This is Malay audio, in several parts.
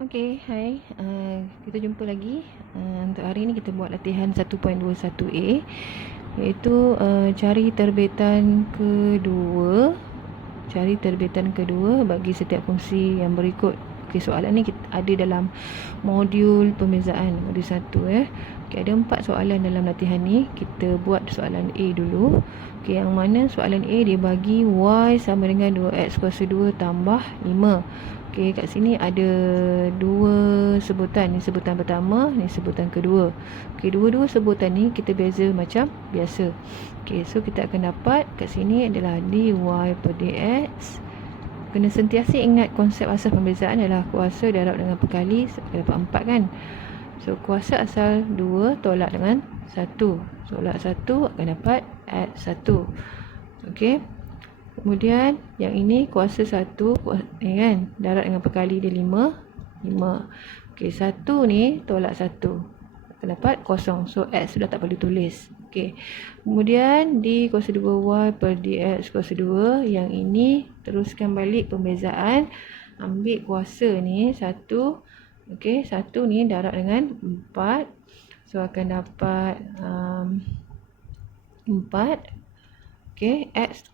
Okay, hai. Kita jumpa lagi. Untuk hari ni kita buat latihan 1.21A, iaitu cari terbitan kedua. Cari terbitan kedua bagi setiap fungsi yang berikut. Okay, soalan ni kita ada dalam modul pembezaan, modul 1 . Okay, ada 4 soalan dalam latihan ni. Kita buat soalan A dulu. Okay, yang mana soalan A dia bagi Y sama dengan 2X kuasa 2 tambah 5. Okay, kat sini ada dua sebutan. Ni sebutan pertama, ni sebutan kedua. Okay, dua-dua sebutan ni kita beza macam biasa. Okay, so kita akan dapat kat sini adalah dy per dx. Kena sentiasa ingat konsep asal pembezaan adalah kuasa darab dengan perkali, dapat 4 kan. So kuasa asal 2 tolak dengan 1. Tolak 1 akan dapat add 1. Okay. Kemudian yang ini kuasa 1 ni kan, darab dengan perkali dia 5. Okey, 1 ni tolak 1 akan dapat kosong. So x sudah tak perlu tulis. Okey. Kemudian di kuasa 2y per dx kuasa 2, yang ini teruskan balik pembezaan. Ambil kuasa ni 1. Okey, 1 ni darab dengan 4. So akan dapat 4. Okey, x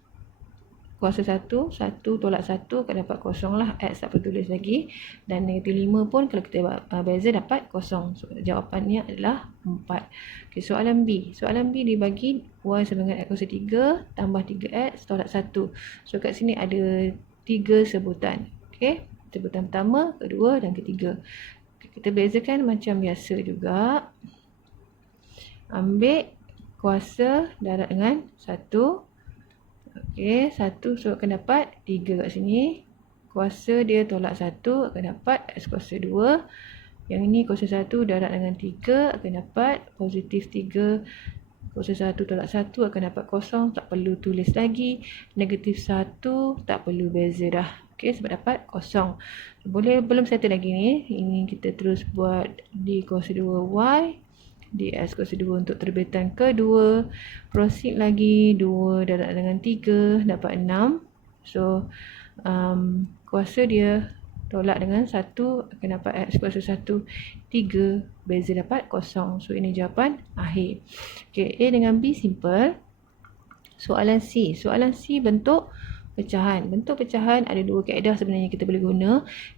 kuasa 1 tolak 1 akan dapat kosong lah. X tak perlu tulis lagi. Dan negatif 5 pun kalau kita beza dapat kosong. So jawapannya adalah 4. Okay, soalan B. Soalan B dibagi y sama dengan x kuasa 3 tambah 3x tolak 1. So kat sini ada 3 sebutan. Okay, sebutan pertama, kedua dan ketiga. Okay, kita bezakan macam biasa juga. Ambil kuasa darab dengan 1. Okey, 1 so akan dapat 3 kat sini. Kuasa dia tolak 1 akan dapat x kuasa 2. Yang ini kuasa 1 darab dengan 3 akan dapat positif 3. Kuasa 1 tolak 1 akan dapat kosong, tak perlu tulis lagi. Negatif 1 tak perlu beza dah. Okey, sebab dapat kosong. Boleh belum settle lagi ni. Ini kita terus buat di kuasa 2y. Dx kuasa 2 untuk terbitan kedua. Proceed lagi. 2 darab dengan 3 dapat 6. So kuasa dia tolak dengan 1 akan dapat x kuasa 1 3. Beza dapat kosong. So ini jawapan akhir. Okay, A dengan B simple. Soalan C. Soalan C bentuk pecahan. Bentuk pecahan ada dua kaedah sebenarnya kita boleh guna.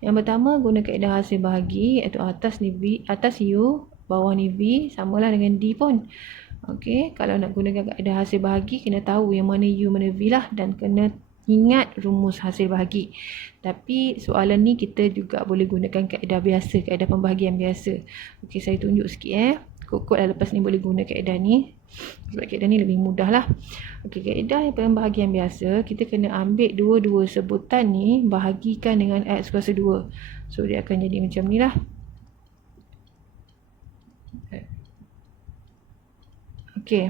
Yang pertama guna kaedah hasil bahagi, iaitu atas ni V, atas U, bawah ni V, samalah dengan D pun. Okey, kalau nak gunakan kaedah hasil bahagi kena tahu yang mana U mana V lah, dan kena ingat rumus hasil bahagi. Tapi soalan ni kita juga boleh gunakan kaedah biasa, kaedah pembahagian biasa. Okey, saya tunjuk sikit Kod-kod lah lepas ni boleh guna kaedah ni. Sebab kaedah ni lebih mudah lah. Okey, kaedah yang pembahagian biasa, kita kena ambil dua-dua sebutan ni, bahagikan dengan x kuasa 2. So dia akan jadi macam ni lah. Okey.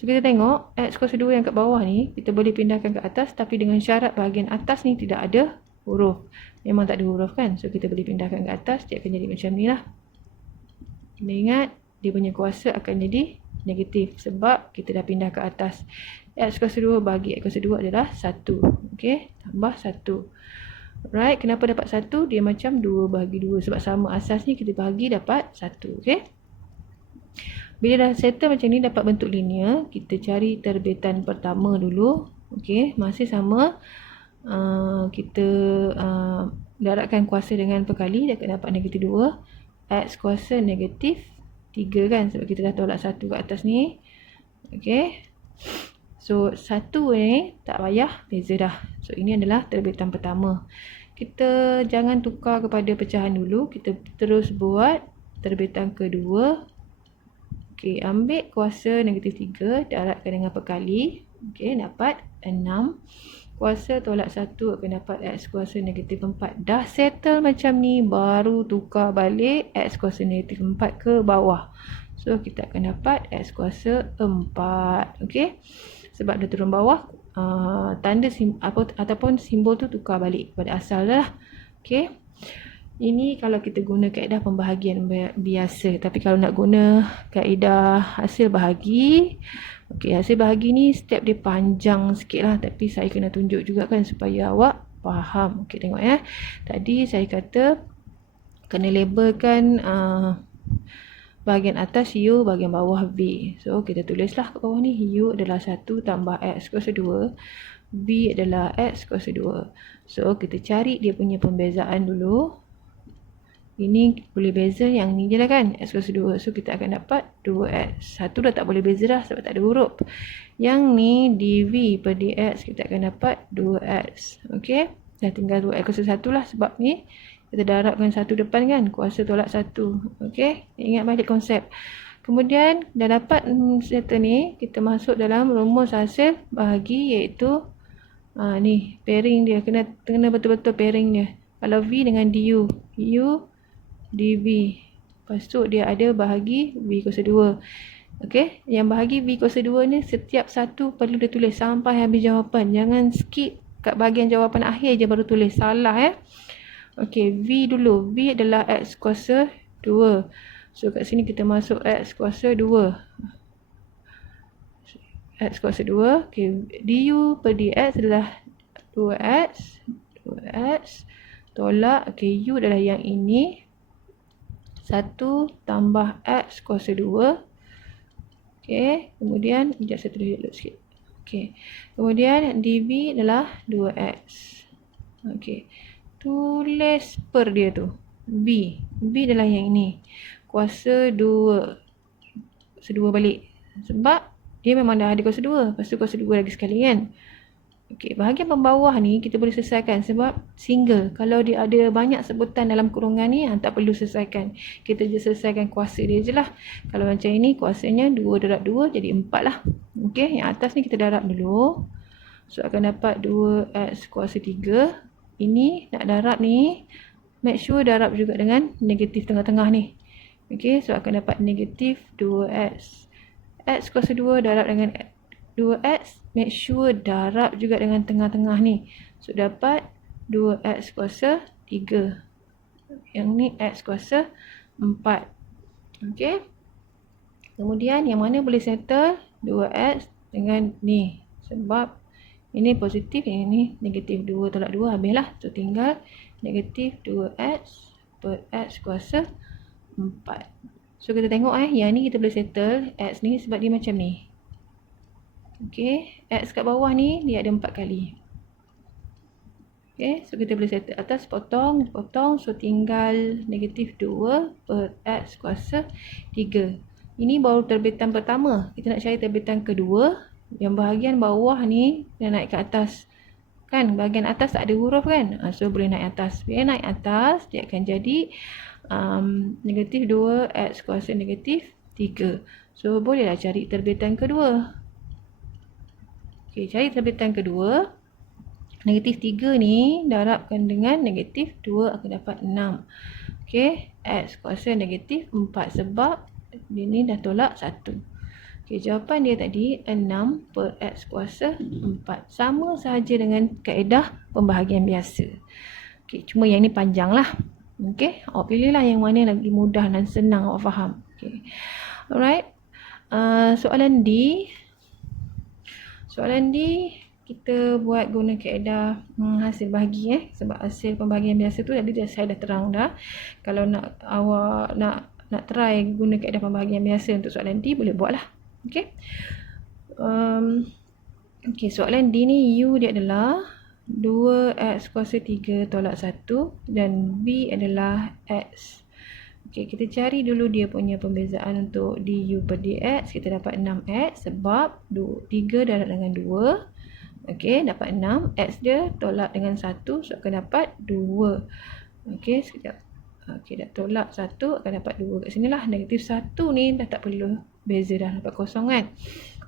So kita tengok x kuasa 2 yang kat bawah ni kita boleh pindahkan ke atas, tapi dengan syarat bahagian atas ni tidak ada huruf. Memang tak ada huruf kan. So kita boleh pindahkan ke atas, dia akan jadi macam ni lah. Kena ingat dia punya kuasa akan jadi negatif sebab kita dah pindah ke atas. X kuasa 2 bagi x kuasa 2 adalah 1. Okey, tambah 1. Right, kenapa dapat 1? Dia macam 2 bahagi 2 sebab sama asas ni kita bahagi dapat 1. Okey. Bila dah settle macam ni dapat bentuk linear, kita cari terbitan pertama dulu. Okey, masih sama. Kita darabkan kuasa dengan perkali, dia akan dapat negatif 2. X kuasa negatif 3 kan, sebab kita dah tolak 1 kat atas ni. Okey. So 1 ni tak payah beza dah. So ini adalah terbitan pertama. Kita jangan tukar kepada pecahan dulu, kita terus buat terbitan kedua. Okey, ambil kuasa negatif 3, darabkan dengan perkali. Okey, dapat 6. Kuasa tolak 1 akan dapat x kuasa negatif 4. Dah settle macam ni, baru tukar balik x kuasa negatif 4 ke bawah. So, kita akan dapat x kuasa 4. Okey, sebab dah turun bawah, tanda ataupun simbol tu tukar balik pada asal lah. Okey. Ini kalau kita guna kaedah pembahagian biasa. Tapi kalau nak guna kaedah hasil bahagi, okey, hasil bahagi ni step dia panjang sikit lah. Tapi saya kena tunjuk juga kan supaya awak faham. Okey, tengok ya. Tadi saya kata kena labelkan bahagian atas U, bahagian bawah V. So kita tulislah kat bawah ni, U adalah 1 tambah X kuasa 2, V adalah X kuasa 2. So kita cari dia punya pembezaan dulu. Ini boleh beza yang ni je lah kan, X kuasa 2. So kita akan dapat 2X. Satu dah tak boleh beza dah sebab tak ada huruf. Yang ni dV per dx kita akan dapat 2X. Okay, dah tinggal 2X kuasa 1 lah sebab ni kita darabkan 1 depan kan, kuasa tolak 1. Okay, ingat balik konsep. Kemudian dah dapat settle ni, kita masuk dalam rumus hasil bahagi, iaitu ni pairing dia, kena betul-betul pairing dia. Kalau V dengan du, U dV, lepas tu dia ada bahagi V kuasa 2. Okay, yang bahagi V kuasa 2 ni setiap satu perlu dia tulis sampai habis jawapan. Jangan skip kat bahagian jawapan akhir je baru tulis, salah Okay, V dulu. V adalah X kuasa 2. So kat sini kita masuk X kuasa 2. X kuasa 2. Okay, du per dx adalah 2X. 2X. Tolak. Okay, U adalah yang ini. 1 tambah X kuasa 2. Okay, kemudian, sekejap saya tulis dulu sikit. Okay, kemudian dV adalah 2X. Okay, tulis per dia tu. V. V adalah yang ini. Kuasa 2. Kuasa 2 balik. Sebab dia memang dah ada kuasa 2. Lepas tu kuasa 2 lagi sekali kan. Okey, bahagian pembawah ni kita boleh selesaikan sebab single. Kalau dia ada banyak sebutan dalam kurungan ni, tak perlu selesaikan. Kita je selesaikan kuasa dia je lah. Kalau macam ini, kuasanya 2 darab 2 jadi 4 lah. Okey, yang atas ni kita darab dulu. So, akan dapat 2X kuasa 3. Ini nak darab ni, make sure darab juga dengan negatif tengah-tengah ni. Okey, so akan dapat negatif 2X. X kuasa 2 darab dengan 2X, make sure darab juga dengan tengah-tengah ni. So, dapat 2X kuasa 3. Yang ni X kuasa 4. Okey. Kemudian, yang mana boleh settle 2X dengan ni. Sebab ini positif, yang ini negatif 2 tolak 2, habislah. So, tinggal negatif 2X per X kuasa 4. So, kita tengok yang ni kita boleh settle X ni sebab dia macam ni. Okey, X kat bawah ni dia ada 4 kali. Okey, so kita boleh settle atas, potong. So, tinggal negatif 2 per X kuasa 3. Ini baru terbitan pertama. Kita nak cari terbitan kedua. Yang bahagian bawah ni dah naik ke atas. Kan, bahagian atas tak ada huruf kan. So, boleh naik atas. Bila naik atas, dia akan jadi negatif 2 X kuasa negatif 3. So, bolehlah cari terbitan kedua. Okey, cari terbitan kedua. Negatif 3 ni darabkan dengan negatif 2 akan dapat 6. Okey, X kuasa negatif 4 sebab dia ni dah tolak 1. Okey, jawapan dia tadi 6 per X kuasa 4. Sama sahaja dengan kaedah pembahagian biasa. Okey, cuma yang ni panjang lah. Okey, awak pilihlah yang mana lagi mudah dan senang awak faham. Okey, alright. Soalan D. Soalan D, kita buat guna kaedah hasil bahagi sebab hasil pembahagian biasa tu tadi saya dah terang dah. Kalau awak nak try guna kaedah pembahagian biasa untuk soalan D, boleh buatlah. Okey. Okey, soalan D ni U dia adalah 2X kuasa 3 tolak 1 dan B adalah X. Okey, kita cari dulu dia punya pembezaan untuk du per dx. Kita dapat 6x sebab 3 darab dengan 2. Okey, dapat 6. X dia tolak dengan 1, so akan dapat 2. Okey, sekejap. Okey, dah tolak 1, akan dapat 2 kat sini lah. Negatif 1 ni dah tak perlu beza dah, dapat kosong kan.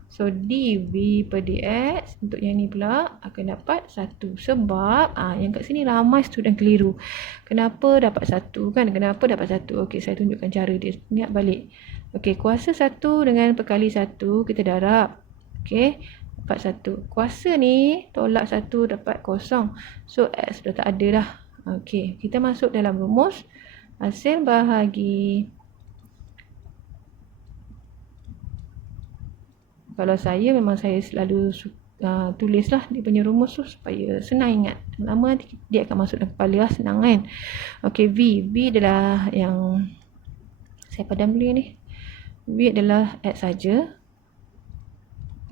So, dv per dx untuk yang ni pula akan dapat 1. Sebab yang kat sini ramai student keliru. Kenapa dapat 1 kan? Kenapa dapat 1? Okey, saya tunjukkan cara dia. Ingat balik. Okey, kuasa 1 dengan perkali 1 kita darab. Okey, dapat 1. Kuasa ni tolak 1 dapat kosong. So, x dah tak ada dah. Okey, kita masuk dalam rumus hasil bahagi. Kalau saya, memang saya selalu tulislah dia punya rumus tu supaya senang ingat. Lama nanti dia akan masuk dalam kepala lah, senang kan. Okey, V adalah yang saya padam dulu ni. V adalah X saja.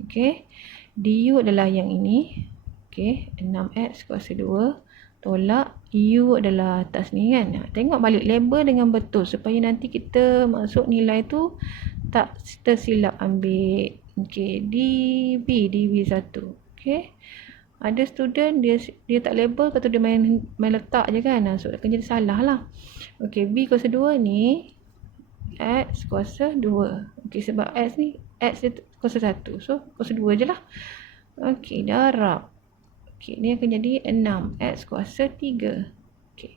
Okey, du adalah yang ini. Okey, 6x kuasa 2 tolak u adalah atas ni kan. Tengok balik label dengan betul supaya nanti kita masuk nilai tu tak tersilap ambil. Okey, dv 1. Okey. Ada student dia tak label, kata dia main letak je kan. So akan jadi salah lah. Okey, b kuasa 2 ni x kuasa 2. Okey, sebab x ni x dia kuasa 1. So kuasa 2 je lah. Okey, darab. Okey, ni akan jadi 6x kuasa 3. Okey.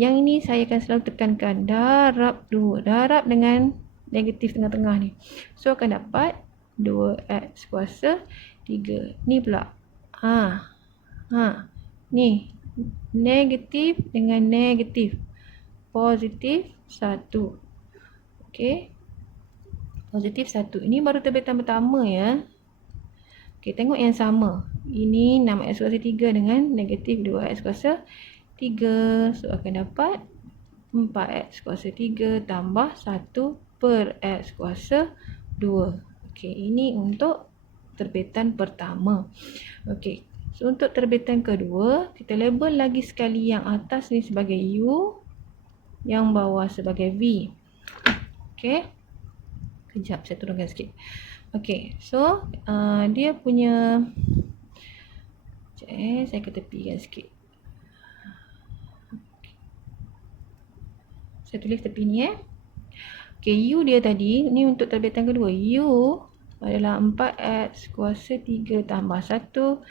Yang ini saya akan selalu tekankan darab 2. Darab dengan negatif tengah-tengah ni. So akan dapat 2x kuasa 3. Ni pula. Ni negatif dengan negatif. Positif 1. Okey. Positif 1. Ini baru terbitan pertama ya. Okey, tengok yang sama. Ini 6x kuasa 3 dengan negatif 2x kuasa 3. So, akan dapat 4x kuasa 3 tambah 1 per x kuasa 2. Okey, ini untuk terbitan pertama. Okey, so untuk terbitan kedua, kita label lagi sekali yang atas ni sebagai U, yang bawah sebagai V. Okey, kejap saya turunkan sikit. Okey, so dia punya saya ketepikan sikit. Saya tulis tepi ni Okey, U dia tadi ni untuk terbitan kedua. U adalah 4x kuasa 3 tambah 1.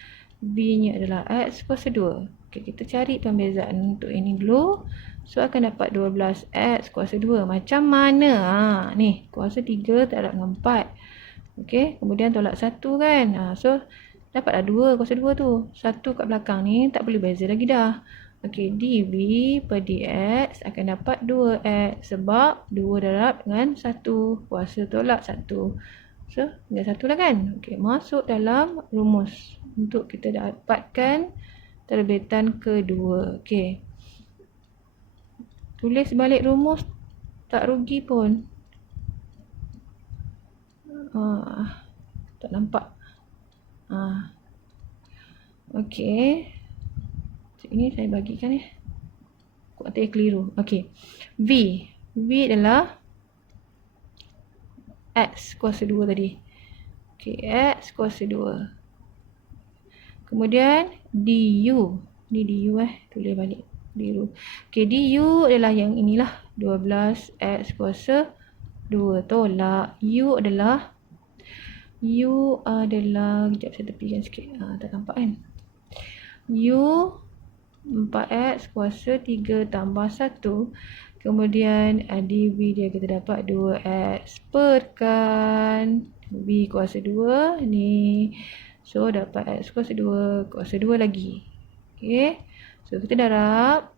V nya adalah x kuasa 2. Okey, kita cari pembezaan untuk ini dulu. So akan dapat 12x kuasa 2. Macam mana? Ni kuasa 3 tak ada dengan 4. Okey, kemudian tolak 1 kan. So dapatlah 2 kuasa 2 tu. 1 kat belakang ni tak boleh beza lagi dah. Okey, dv per dx akan dapat 2x sebab 2 darab dengan 1 kuasa tolak 1. So tinggal 1 lah kan. Okey, masuk dalam rumus untuk kita dapatkan terbitan kedua. Okey, tulis balik rumus tak rugi pun. Tak nampak. Okey. Ini saya bagikan ya. Kok ada keliru. Okey. V adalah x kuasa 2 tadi. Okey, x kuasa 2. Kemudian du. Ni du tulis balik. Du. Okey, du adalah yang inilah 12x kuasa 2 tolak U adalah sekejap saya tepikan sikit. Tak nampak kan. U 4x kuasa 3 tambah 1. Kemudian dv dia kita dapat 2x perkan V kuasa 2 ni. So dapat x kuasa 2 kuasa 2 lagi. Okey. So kita darab.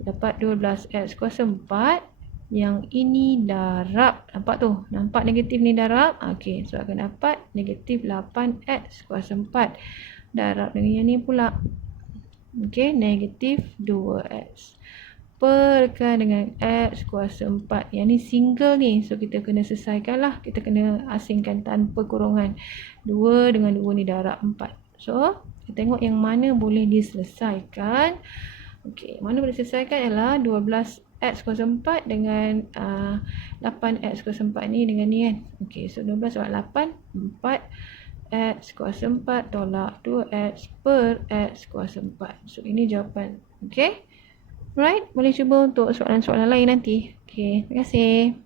Dapat 12x kuasa 4. Yang ini darab. Nampak tu? Nampak negatif ni darab? Okey, so akan dapat negatif 8x kuasa 4. Darab dengan yang ni pula. Okey, negatif 2x. Perkan dengan x kuasa 4. Yang ni single ni. So kita kena selesaikan lah. Kita kena asingkan tanpa kurungan. 2 dengan 2 ni darab 4. So, kita tengok yang mana boleh diselesaikan. Okey, mana boleh diselesaikan ialah 12x kuasa 4 dengan 8x kuasa 4 ni dengan ni kan. Okey, so 12 tolak 8, 4x kuasa 4 tolak 2x per x kuasa 4. So ini jawapan. Okey. Right, boleh cuba untuk soalan-soalan lain nanti. Okey, terima kasih.